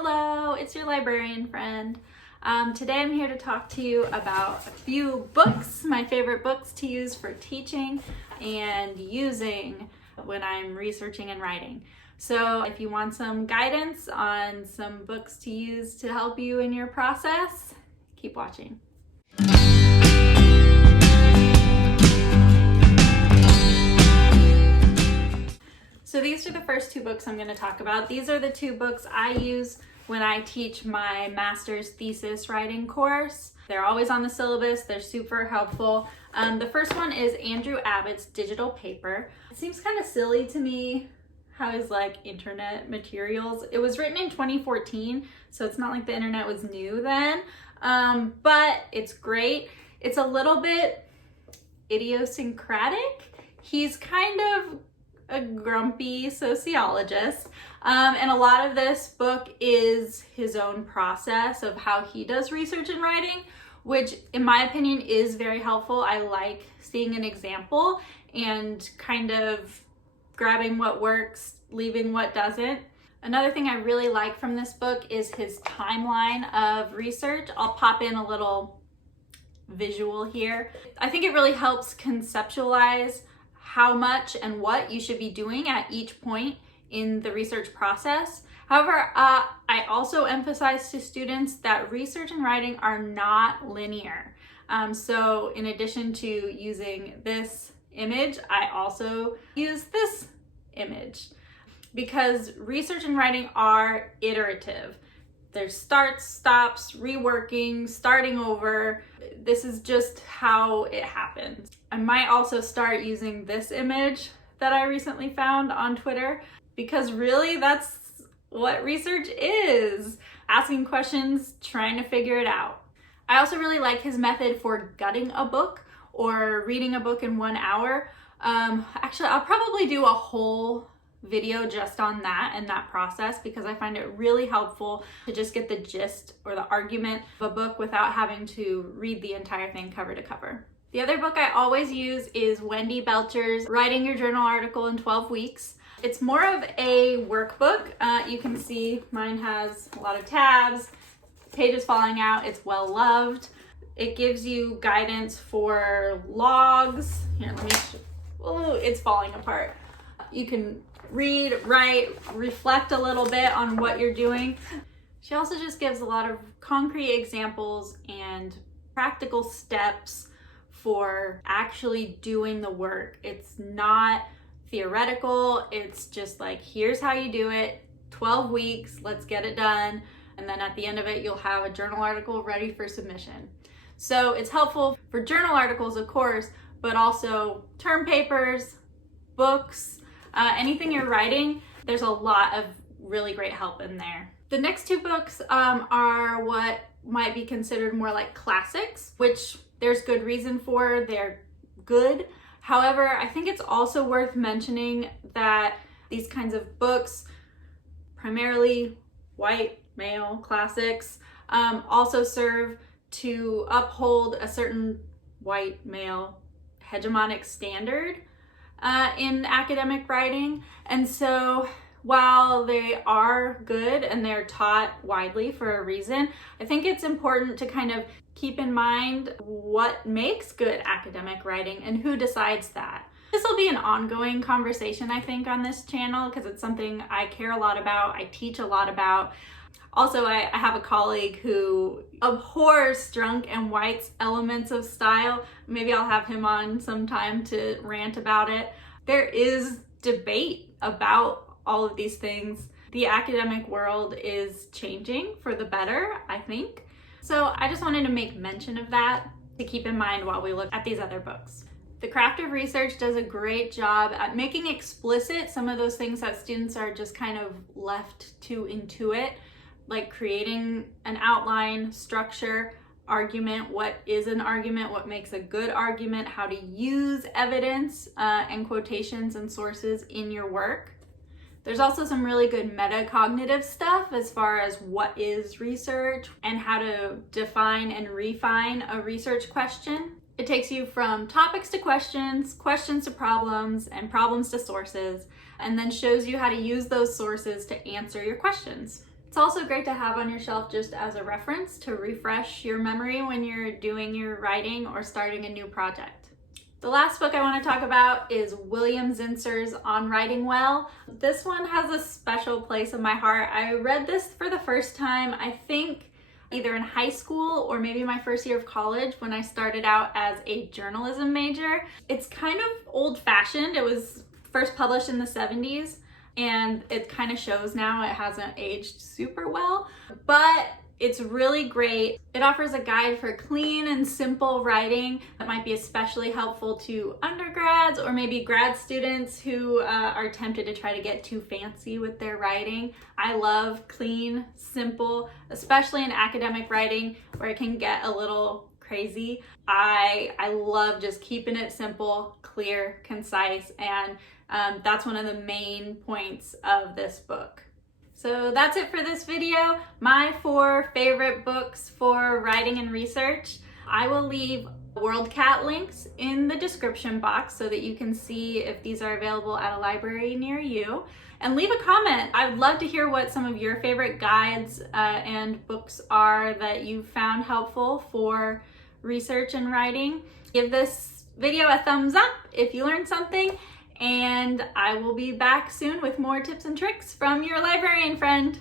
Hello, it's your librarian friend. Today I'm here to talk to you about a few books, my favorite books to use for teaching and using when I'm researching and writing. So if you want some guidance on some books to use to help you in your process, keep watching. So these are the first two books I'm going to talk about. These are the two books I use when I teach my master's thesis writing course. They're always on the syllabus. They're super helpful. The first one is Andrew Abbott's Digital Paper. It seems kind of silly to me how his internet materials. It was written in 2014, so it's not like the internet was new then, but it's great. It's a little bit idiosyncratic. He's kind of a grumpy sociologist, and a lot of this book is his own process of how he does research and writing, which in my opinion is very helpful. I like seeing an example and kind of grabbing what works, leaving what doesn't. Another thing I really like from this book is his timeline of research. I'll pop in a little visual here. I think it really helps conceptualize how much and what you should be doing at each point in the research process. However, I also emphasize to students that research and writing are not linear. So in addition to using this image, I also use this image because research and writing are iterative. There's starts, stops, reworking, starting over. This is just how it happens. I might also start using this image that I recently found on Twitter because really that's what research is. Asking questions, trying to figure it out. I also really like his method for gutting a book or reading a book in 1 hour. Actually, I'll probably do a whole video just on that and that process because I find it really helpful to just get the gist or the argument of a book without having to read the entire thing cover to cover. The other book I always use is Wendy Belcher's Writing Your Journal Article in 12 Weeks. It's more of a workbook. You can see mine has a lot of tabs, pages falling out. It's well loved. It gives you guidance for logs. Here, let me show. Oh, it's falling apart. You can read, write, reflect a little bit on what you're doing. She also just gives a lot of concrete examples and practical steps for actually doing the work. It's not theoretical. It's just like, here's how you do it, 12 weeks, let's get it done. And then at the end of it, you'll have a journal article ready for submission. So it's helpful for journal articles, of course, but also term papers, books, anything you're writing. There's a lot of really great help in there. The next two books are what might be considered more like classics, which there's good reason for. They're good. However, I think it's also worth mentioning that these kinds of books, primarily white male classics, also serve to uphold a certain white male hegemonic standard in academic writing. And so while they are good and they're taught widely for a reason, I think it's important to kind of keep in mind what makes good academic writing and who decides that. This will be an ongoing conversation, I think, on this channel because it's something I care a lot about, I teach a lot about. Also, I have a colleague who abhors Strunk and White's elements of style. Maybe I'll have him on sometime to rant about it. There is debate about all of these things. The academic world is changing for the better, I think. So I just wanted to make mention of that to keep in mind while we look at these other books. The Craft of Research does a great job at making explicit some of those things that students are just kind of left to intuit, like creating an outline, structure, argument, what is an argument, what makes a good argument, how to use evidence and quotations and sources in your work. There's also some really good metacognitive stuff as far as what is research and how to define and refine a research question. It takes you from topics to questions, questions to problems, and problems to sources, and then shows you how to use those sources to answer your questions. It's also great to have on your shelf just as a reference to refresh your memory when you're doing your writing or starting a new project. The last book I want to talk about is William Zinsser's On Writing Well. This one has a special place in my heart. I read this for the first time, I think, either in high school or maybe my first year of college when I started out as a journalism major. It's kind of old-fashioned. It was first published in the 70s. And it kind of shows now it hasn't aged super well, but it's really great. It offers a guide for clean and simple writing that might be especially helpful to undergrads or maybe grad students who are tempted to try to get too fancy with their writing. I love clean, simple, especially in academic writing where it can get a little crazy. I love just keeping it simple, clear, concise, and that's one of the main points of this book. So that's it for this video. My 4 favorite books for writing and research. I will leave WorldCat links in the description box so that you can see if these are available at a library near you. And leave a comment. I would love to hear what some of your favorite guides and books are that you found helpful for research and writing. Give this video a thumbs up if you learned something, and I will be back soon with more tips and tricks from your librarian friend.